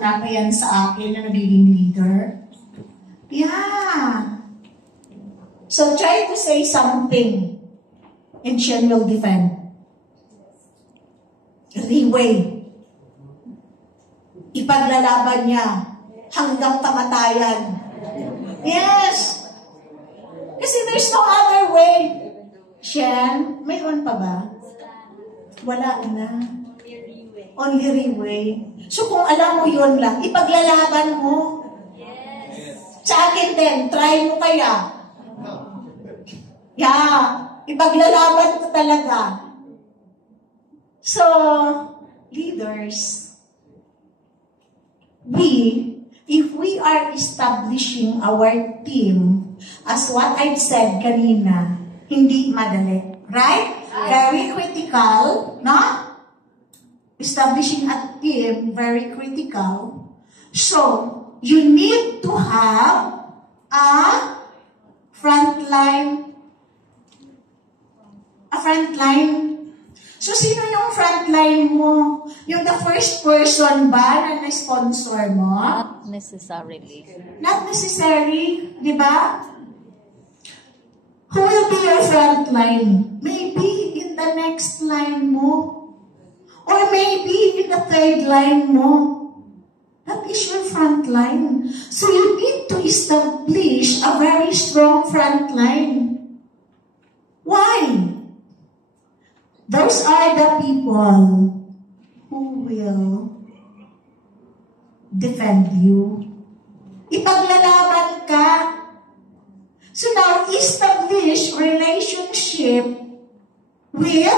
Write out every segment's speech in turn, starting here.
na pa yan sa akin na nagiging leader? Yeah. So try to say something and Shen will defend. Leeway. Ipaglalaban niya hanggang kamatayan. Yes. Kasi there's no other way. Shen, mayroon pa ba? Wala na. Only leeway. So kung alam mo yun lang, ipaglalaban mo. Sa akin din, try mo kaya. Yeah, ipaglalaban ko talaga. So, leaders, if we are establishing our team, as what I've said kanina, hindi madali. Right? Very critical, no? Establishing a team, very critical. So, you need to have a frontline. So, sino yung frontline mo? Yung the first person ba na na-sponsor mo? Not necessarily. Not necessary, di ba? Who will be your frontline? Maybe in the next line mo. Or maybe in the third line mo. That is your front line. So you need to establish a very strong front line. Why? Those are the people who will defend you. Ipaglalaban ka. So now, establish relationship with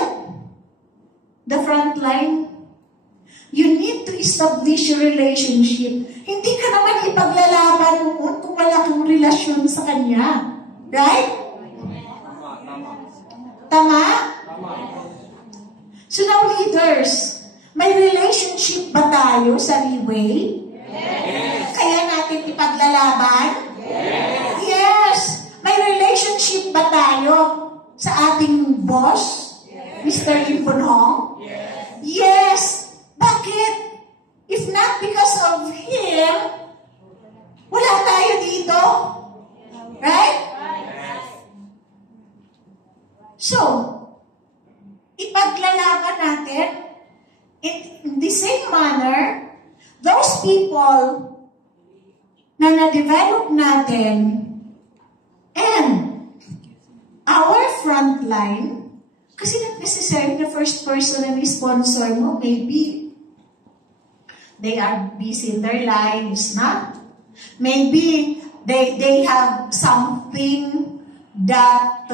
the front line. You need to establish a relationship. Hindi ka naman ipaglalaban noon kung wala kang relasyon sa kanya. Right? Tama? So now, leaders, may relationship ba tayo sa Leeway? Yes. Kaya natin ipaglalaban? Yes. Yes. May relationship ba tayo sa ating boss, yes. Mr. Impunhong? Yes. Yes. Bakit? If not because of him, wala tayo dito. Right? Yes. So, ipaglalaban natin in the same manner, those people na na-develop natin and our front line, kasi not necessarily the first person na sponsor mo, maybe they are busy in their lives, na? Maybe they have something that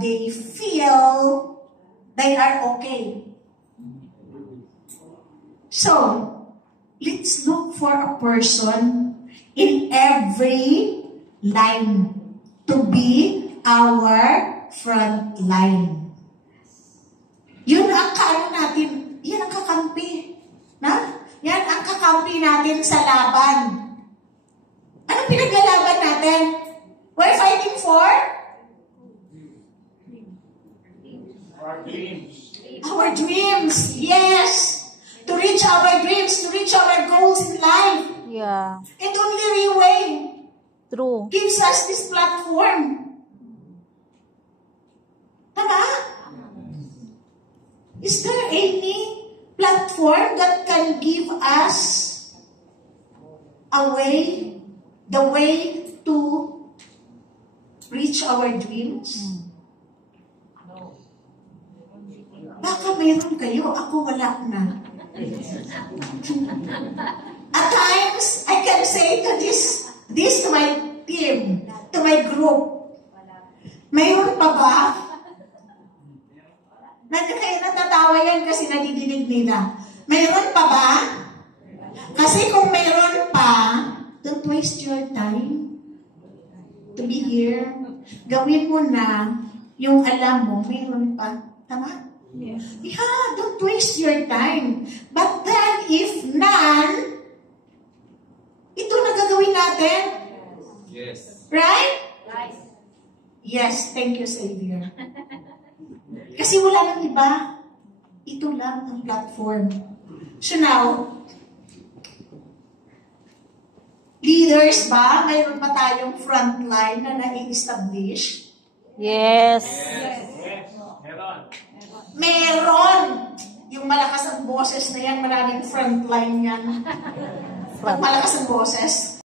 they feel they are okay. So, let's look for a person in every line to be our front line. Yun ang kaano natin, yan ang kakampi. Na? Yan ang kakampi natin sa laban. Anong pinaglalaban natin? We're fighting for? Our dreams. Our dreams, yes. To reach our dreams, to reach our goals in life. Yeah. And only Leeway True. gives us this platform. Tama? Is there any platform that can give us a way, the way to reach our dreams? Baka mayroon kayo, ako wala na. At times, I can say to this to my team, to my group, mayroon pa ba? Kaya natatawa yan kasi nadidinig nila. Mayroon pa ba? Kasi kung mayroon pa, don't waste your time to be here. Gawin mo na yung alam mo, mayroon pa. Tama? Yeah, don't waste your time. But then, if none, ito na gagawin natin. Yes. Right? Yes, thank you, Savior. Kasi wala nang iba. Ito lang ang platform. So now, Leaders ba? Mayroon ba tayong frontline na nai-establish? Yes. Meron. Meron! Yung malakas ang boses na yan, maraming frontline yan. Pag malakas ang boses.